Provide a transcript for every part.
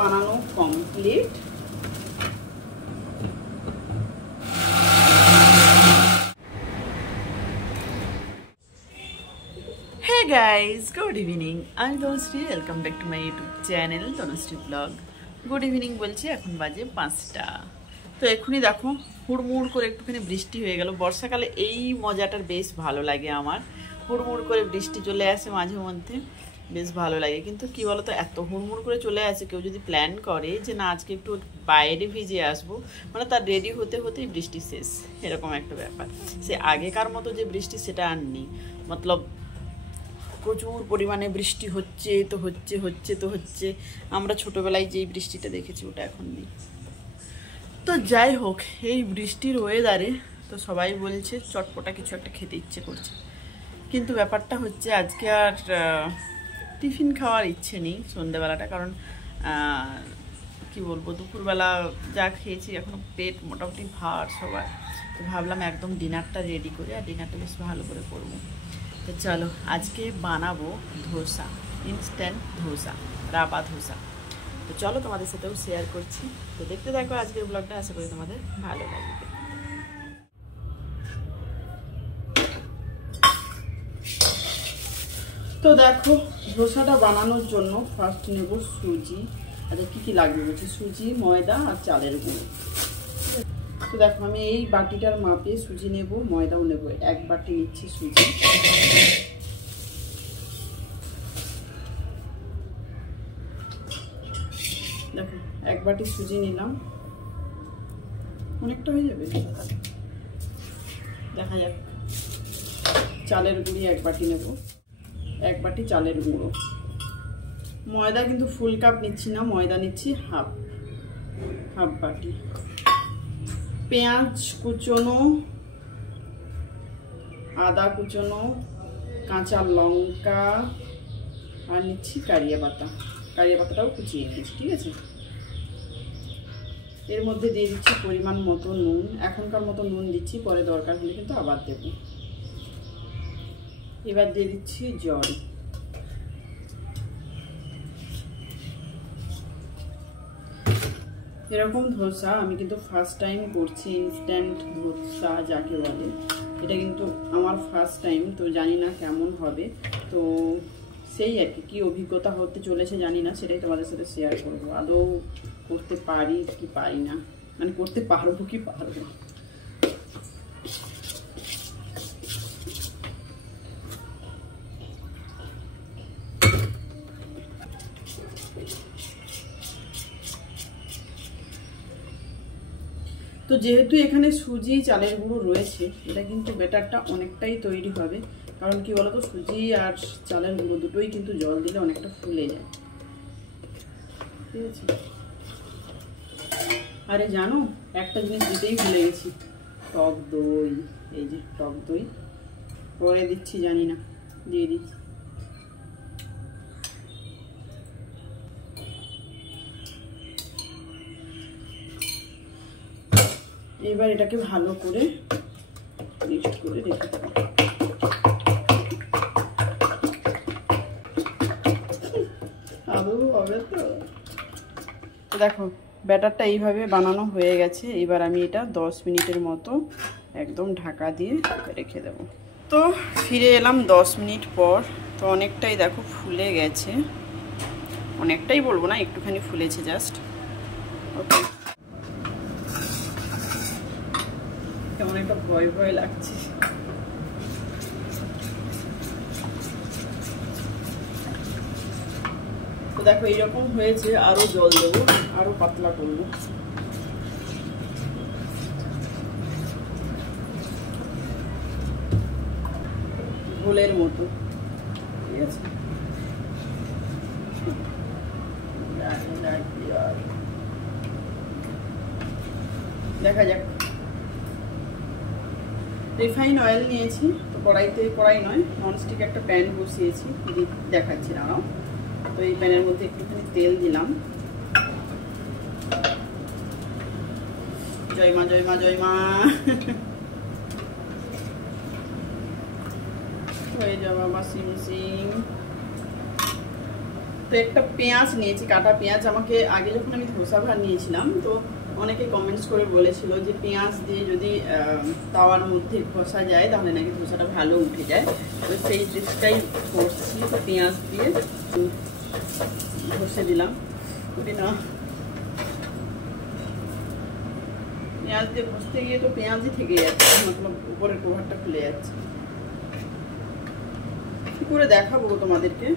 বানানো complete. Hey guys, good evening. I'm Tanushree. Welcome back to my YouTube channel, Tanushree Vlog. Good evening বলছি, এখন বাজে 5টা। তো এখনই দেখো হুড়মুড় করে একটুখানি বৃষ্টি হয়ে গেল। বর্ষাকালে এই মজাটার বেশ ভালো লাগে আমার। হুড়মুড় করে বৃষ্টি চলে আসে মাঝে মধ্যে, বেশ ভালো লাগে। কিন্তু কি বলতো, এত হুড়মুড় করে চলে আসে, কেউ যদি প্ল্যান করে যে না আজকে একটু বাইরে ভিজে আসবো, মানে তার রেডি হতে হতেই বৃষ্টি শেষ, এরকম একটা ব্যাপার। সে আগেকার মতো যে বৃষ্টি সেটা আর নেই, মতলব প্রচুর পরিমাণে বৃষ্টি হচ্ছে তো হচ্ছে। আমরা ছোটোবেলায় যেই বৃষ্টিটা দেখেছি ওটা এখন নেই। তো যাই হোক, এই বৃষ্টির ওয়েদারে তো সবাই বলছে চটপটা কিছু একটা খেতে ইচ্ছে করছে, কিন্তু ব্যাপারটা হচ্ছে আজকে আর টিফিন খাওয়ার ইচ্ছে নেই সন্ধ্যেবেলাটা। কারণ কি বলবো, দুপুরবেলা যা খেয়েছি এখনও পেট মোটামুটি ভার সবার। তো ভাবলাম একদম ডিনারটা রেডি করে, আর ডিনারটা বেশ ভালো করে করবো। তো চলো আজকে বানাবো ধোসা, ইনস্ট্যান্ট ধোসা, রাবা ধোসা। তো চলো তোমাদের সাথেও শেয়ার করছি। তো দেখতে থাকো আজকের ব্লগটা, আশা করি তোমাদের ভালো লাগবে। তো দেখো, ধোসাটা বানানোর জন্য ফার্স্ট নেব সুজি। আচ্ছা কী কী লাগবে বলছি, সুজি, ময়দা আর চালের গুঁড়ো। তো দেখো আমি এই বাটিটার মাপে সুজি নেব, ময়দাও নেব। এক বাটি নিচ্ছি সুজি। দেখো এক বাটি সুজি নিলাম, অনেকটা হয়ে যাবে, দেখা যাক। চালের গুঁড়ি এক বাটি নেব, এক বাটি চালের গুঁড়ো। ময়দা কিন্তু ফুল কাপ নিচ্ছি না, ময়দা নিচ্ছি হাফ বাটি। পেঁয়াজ কুচনো, আদা কুচনো, কাঁচা লঙ্কা, আর নিচ্ছি কারিয়া পাতা। কারিয়া পাতাটাও কুচিয়ে নিচ্ছি, ঠিক আছে। এর মধ্যে দিয়ে দিচ্ছি পরিমাণ মতো নুন। এখনকার মতো নুন দিচ্ছি, পরে দরকার হলে কিন্তু আবার দেব। এবার দিয়ে দিচ্ছি জল। এরকম ধোসা আমি কিন্তু ফার্স্ট টাইম করছি, ইনস্ট্যান্ট ধোসা যাকে বলে, এটা কিন্তু আমার ফার্স্ট টাইম। তো জানি না কেমন হবে, তো সেই আর কি অভিজ্ঞতা হতে চলেছে জানি না, সেটাই তোমাদের সাথে শেয়ার করবো। আদৌ করতে পারি কি পারি না, মানে করতে পারবো কি পারবো। তো যেহেতু এখানে সুজি চালের গুঁড়ো রয়েছে, এটা কিন্তু ব্যাটারটা অনেকটাই তৈরি হবে। কারণ কি বলতো, সুজি আর চালের গুঁড়ো দুটোই কিন্তু জল দিলে অনেকটা ফুলে যায়, ঠিক আছে। আরে জানো, একটা জিনিস দিতেই ভুলে গেছি, টক দই। এই যে টক দই পরে দিচ্ছি, জানি না, দিয়ে দিচ্ছি। এবার এটাকে ভালো করে মিক্সড করে রেখে দেবো। আদৌ হবে তো? দেখো ব্যাটারটা এইভাবে বানানো হয়ে গেছে। এবার আমি এটা 10 মিনিটের মতো একদম ঢাকা দিয়ে রেখে দেব। তো ফিরে এলাম 10 মিনিট পর। তো অনেকটাই দেখো ফুলে গেছে, অনেকটাই বলবো না, একটুখানি ফুলেছে জাস্ট। ওকে, কেমন একটা ভয় ভয় লাগছে। তো দেখো এইরকম হয়েছে, আরো জল দেবো, আরো পাতলা করবো। ঘোলের মতো, ঠিক আছে। দেখা যাক। রিফাইন অয়েল নিয়েছি, তো কড়াই নয়, ননস্টিক একটা প্যান বসিয়েছি, দেখাচ্ছি দাঁড়াও। তো এই প্যানের মধ্যে একটুখানি তেল দিলাম। জয় মা জয় মা জয় মা। হয়ে যাও বাবা সিম সিম। তো একটা পেঁয়াজ নিয়েছি, কাটা পেঁয়াজ। আমাকে আগে যখন আমি ধোসা ভাত নিয়েছিলাম তো অনেকে কমেন্টস করে বলেছিল যে পেঁয়াজ দিয়ে যদি তাওয়ার মধ্যে ঘষা যায় তাহলে নাকি ধোসাটা ভালো উঠে যায়। তো সেই ট্রিক্সটাই করছি। তো পেঁয়াজ দিয়ে ঘষে দিলাম, না পেঁয়াজ দিয়ে ঘষতে গিয়ে তো পেঁয়াজই থেকে যাচ্ছে, মতলব উপরের কভারটা খুলে যাচ্ছে। কি করে দেখাবো তোমাদেরকে।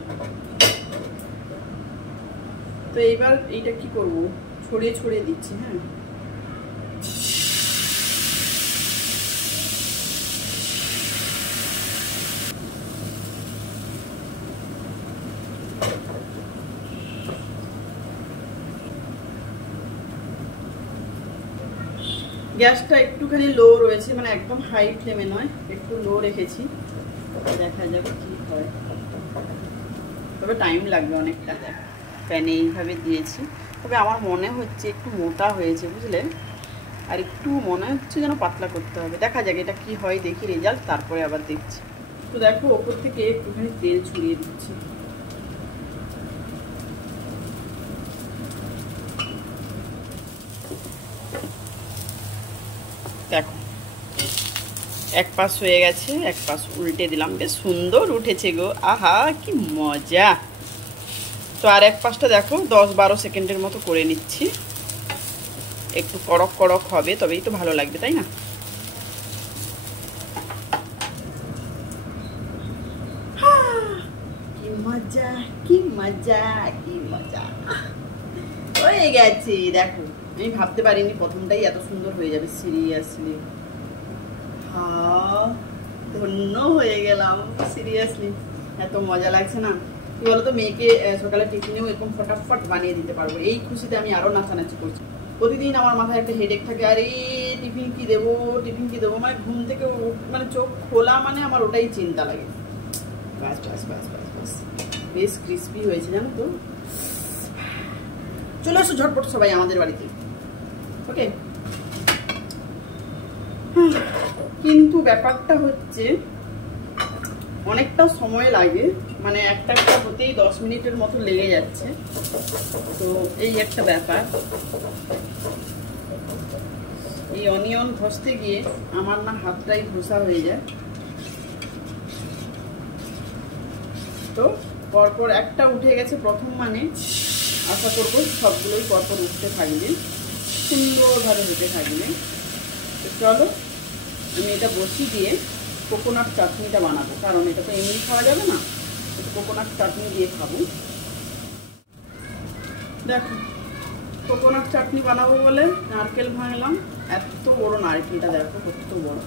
তো এইবার এইটা কি করব, ছড়িয়ে ছড়িয়ে দিচ্ছি। হ্যাঁ, গ্যাসটা একটুখানি লো রয়েছে, মানে একদম হাই ফ্লেমে নয়, একটু লো রেখেছি। দেখা যাবে কি হয়, তবে টাইম লাগবে অনেকটা। প্যানে এইভাবে দিয়েছি, তবে আমার মনে হচ্ছে একটু মোটা হয়েছে, বুঝলে, আর একটু মনে হচ্ছে যেন পাতলা করতে হবে। দেখা যাক এটা কি হয়, দেখি রেজাল্ট, তারপরে আবার দেখছি। তো দেখো ওপর থেকে একটুখানি তেল ছড়িয়ে দিচ্ছি। দেখো এক পাশ হয়ে গেছে, এক পাশ উল্টে দিলাম, বেশ সুন্দর উঠেছে গো, আহা কি মজা। তো আর এক পাশটা দেখো 10-12 সেকেন্ডের মতো করে নিচ্ছি। একটু কড়ক কড়ক হবে তবেই তো ভালো লাগবে, তাই না? কি মজা, কি মজা, কি মজা হয়ে গেছে। দেখো আমি ভাবতে পারিনি প্রথমটাই এত সুন্দর হয়ে যাবে, সিরিয়াসলি। হ্যাঁ, ধন্য হয়ে গেলাম, সিরিয়াসলি। এত মজা লাগছে না। কি বলতো, মেয়েকে সকালে টিফিনেও এরকম ফটাফট বানিয়ে দিতে পারবো, এই খুশিতে আমি আরো নাচানাচি করছি। প্রতিদিন আমার মাথায় একটা হেডেক থাকে, আরে টিফিন কি দেবো, টিফিন কি দেবো, মানে ঘুম থেকে মানে চোখ খোলা মানে আমার ওটাই চিন্তা লাগে। বাস বাস বাস বাস বাস, বেশ ক্রিস্পি হয়েছে জানো তো। চলে আসো ঝটপট সবাই আমাদের বাড়িতে, ওকে। কিন্তু ব্যাপারটা হচ্ছে অনেকটা সময় লাগে, মানে একটা হতেই 10 মিনিটের মতো লেগে যাচ্ছে। তো এই একটা ব্যাপার, এই অনিয়ন ঘষতে গিয়ে আমার না হাতটাই ঘষা হয়ে যায়। তো পরপর একটা উঠে গেছে প্রথম, মানে আশা করবো সবগুলোই পরপর উঠতে থাকবে, সুন্দরভাবে হতে থাকবে। তো চলো আমি এটা বসিয়ে দিয়ে কোকোনাট চাটনিটা বানাবো, কারণ এটা তো এমনি খাওয়া যাবে না, কোকোনাট চাটনি দিয়ে খাবো। দেখো কোকোনাট চাটনি বানাবো বলে নারকেল ভাঙলাম, এত বড় নারকেলটা দেখো কত বড়,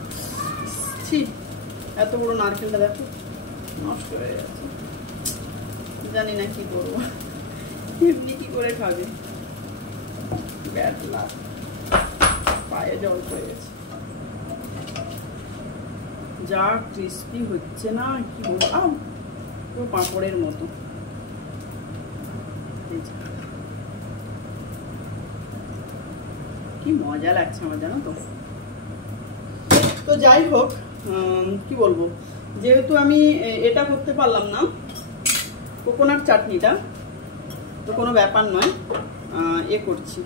ঠিক এত বড় নারকেলটা দেখো নষ্ট হয়ে গেছে। জানি না কি করবো, এমনি কি করে খাবে, ব্যাড লাক, পায়ে জল হয়ে গেছে। যা ক্রিস্পি হচ্ছে না কি বলবো, পুরো পাঁপড়ের মতো। কি মজা লাগছে আমার, জানো তো। তো যাই হোক, কি বলবো, যেহেতু আমি এটা করতে পারলাম না কোকোনাট চাটনিটা, তো কোনো ব্যাপার নয়, এ করছি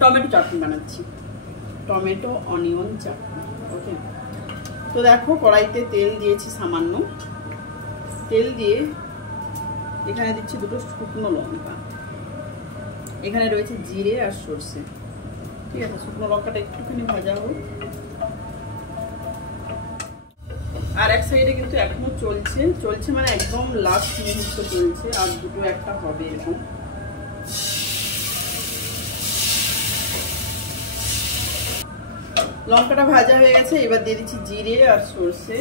টমেটো চাটনি বানাচ্ছি, টমেটো অনিয়ন চাটনি, ওকে। তো দেখো কড়াইতে তেল দিয়েছি সামান্য, তেল দিয়ে এখানে দিচ্ছি 2টো শুকনো লঙ্কা, এখানে রয়েছে জিরে আর সর্ষে, ঠিক আছে। শুকনো লঙ্কাটা একটুখানি ভাজা হোক। আর এক সাইডে কিন্তু এখনো চলছে মানে একদম লাস্ট মুহূর্ত চলছে, আর 2টো একটা হবে এরকম। লঙ্কাটা ভাজা হয়ে গেছে, এবার দিয়ে দিচ্ছি জিরে আর সর্ষে।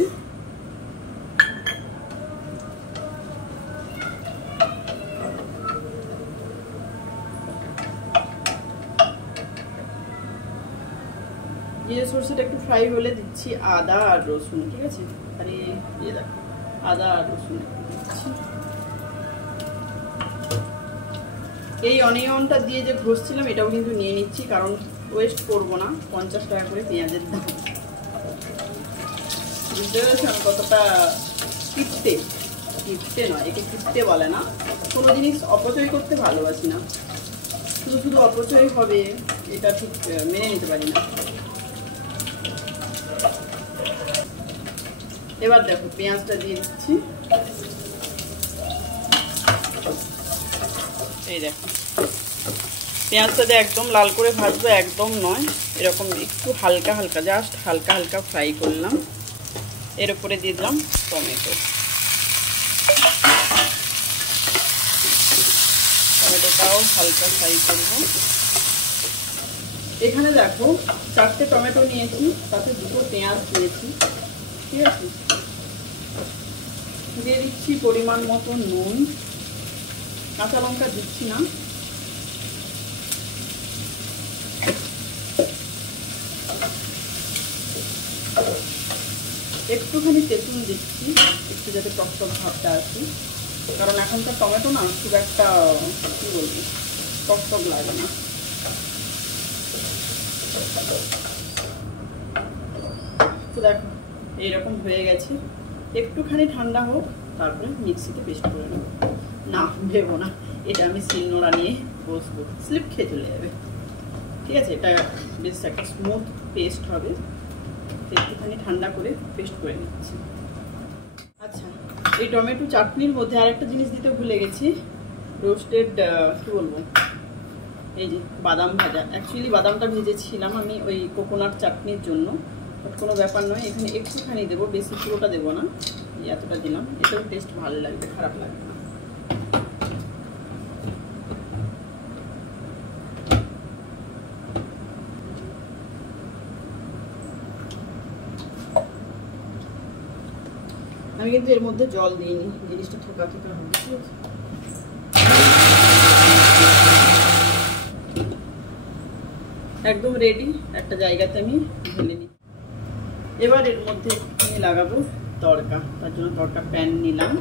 জিরে সর্ষেটা একটু ফ্রাই হলে দিচ্ছি আদা আর রসুন, ঠিক আছে। আরে এই দেখো আদা আর রসুন দিচ্ছি। এই অনিয়নটা দিয়ে যে ঘষছিলাম এটাও কিন্তু নিয়ে নিচ্ছি, কারণ ওয়েস্ট করবো না, 50 টাকা করে পেঁয়াজের দাম, বুঝতে পেরেছো আমি কতটা কিপ্টে, কিপ্টে নয়, একে কিপ্টে বলে না। কোনো জিনিস অপচয় করতে ভালোবাসি না, শুধু শুধু অপচয় হবে এটা ঠিক মেনে নিতে পারি না। এবার দেখো পেঁয়াজটা দিয়ে দিচ্ছি। এই দেখো পেঁয়াজটাতে একদম লাল করে ভাজবো একদম নয়, এরকম একটু হালকা হালকা, জাস্ট হালকা হালকা ফ্রাই করলাম। এর উপরে দিয়ে দিলাম টমেটো, টমেটোটাও হালকা ফ্রাই করবো। এখানে দেখো 4টে টমেটো নিয়েছি, তাতে 2টো পেঁয়াজ দিয়েছি, ঠিক আছে। দিয়ে দিচ্ছি পরিমাণ মতো নুন, কাঁচা লঙ্কা দিচ্ছি না। একটুখানি তেঁতুল দিচ্ছি, একটু যাতে টক টক ভাবটা আসে, কারণ এখনকার টমেটো না খুব একটা কি বলবো টক টক লাগে না। তো দেখো এইরকম হয়ে গেছে, একটুখানি ঠান্ডা হোক, তারপরে মিক্সিতে পেস্ট করে নেবো। না ভেবো না এটা আমি শিলনোড়া নিয়ে বসবো, স্লিপ খেয়ে চলে যাবে, ঠিক আছে। এটা বেশ একটা স্মুথ পেস্ট হবে, একটুখানি ঠান্ডা করে পেস্ট করে নিচ্ছি। আচ্ছা, এই টমেটো চাটনির মধ্যে আরেকটা জিনিস দিতে ভুলে গেছি, রোস্টেড কি বলবো, এই যে বাদাম ভাজা। অ্যাকচুয়ালি বাদামটা ভেজেছিলাম আমি ওই কোকোনাট চাটনির জন্য, বাট কোনো ব্যাপার নয়, এখানে একটুখানি দেবো, বেশি পুরোটা দেবো না, এতটা দিলাম, এটাও টেস্ট ভালো লাগবে, খারাপ লাগবে না। আমি কিন্তু এর মধ্যে জল দিইনি, জিনিসটা ঠোকা ঠোকা হবে, ঠিক আছে। একদম রেডি, একটা জায়গাতে আমি ঢেলে নিই। এবার এর মধ্যে আমি লাগাবো তড়কা, তার জন্য তড়কা প্যান নিলাম।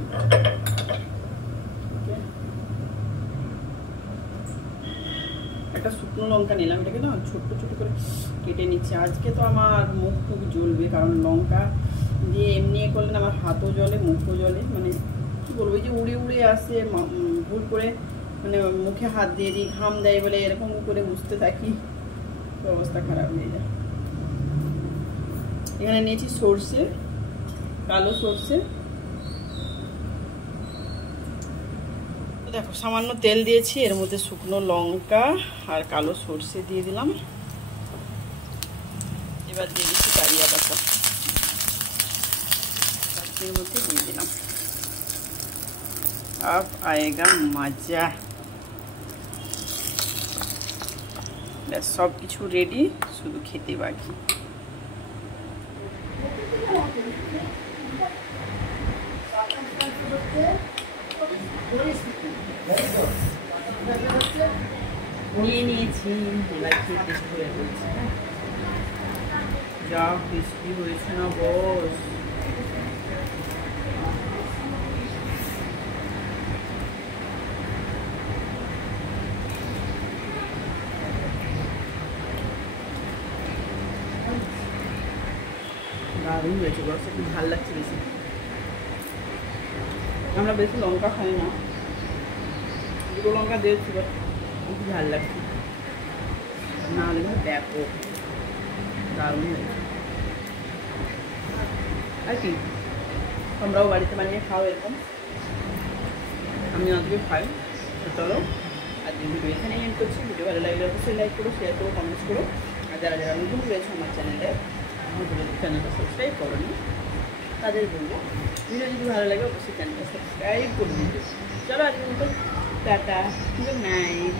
একটা শুকনো লঙ্কা নিলাম, এটাকে না ছোট্ট ছোট করে কেটে নিচ্ছি। আজকে তো আমার মুখ খুব জ্বলবে, কারণ লঙ্কা দিয়ে এমনি করলে আমার হাতও জ্বলে, মুখও জ্বলে, মানে কি বলবো, এই যে উড়ে উড়ে আসে, ভুল করে মানে মুখে হাত দিয়ে দিই, ঘাম দেয় বলে এরকম করে বুঝতে থাকি, অবস্থা খারাপ হয়ে যায়। এখানে নিয়েছি সর্ষে, কালো সর্ষে। দেখো সামান্য তেল দিয়েছি, এর মধ্যে শুকনো লঙ্কা আর কালো সর্ষে দিয়ে দিলাম। এবার দিয়ে দিচ্ছি কারিয়া পাতা, এর মধ্যে দিয়ে দিলাম। अब आएगा मजा। সব কিছু রেডি, শুধু খেতে বাকি। নিয়ে নিয়েছি, এবার খেয়ে টেস্ট করে বলছি। যা টেস্টি হয়েছে না বস, দারুণ হয়েছে বস, একটু ঝাল লাগছে বেশি। আমরা বেশি লঙ্কা খাই না, দুটো লঙ্কা দিয়েছি, বাট একটু ঝাল লাগছে, না হলে ব্যাপক দারুণ হয়েছে। আর কি তোমরাও বাড়িতে বানিয়ে খাও এরকম, আমি আজকে খাই। তো চলো আজকে ভিডিও এখানে এন্ড করছি। ভিডিও ভালো লাগলে অবশ্যই লাইক করো, শেয়ার করো, কমেন্টস করো। আর যারা যারা নতুন রয়েছে আমার চ্যানেলে, আমার চ্যানেলটা সাবস্ক্রাইব করোনি, তাদের বলবো ভিডিও যদি ভালো লাগে অবশ্যই চ্যানেলটা সাবস্ক্রাইব করে দিতে। চলো আজকের মতো টাটা, গুড নাইট।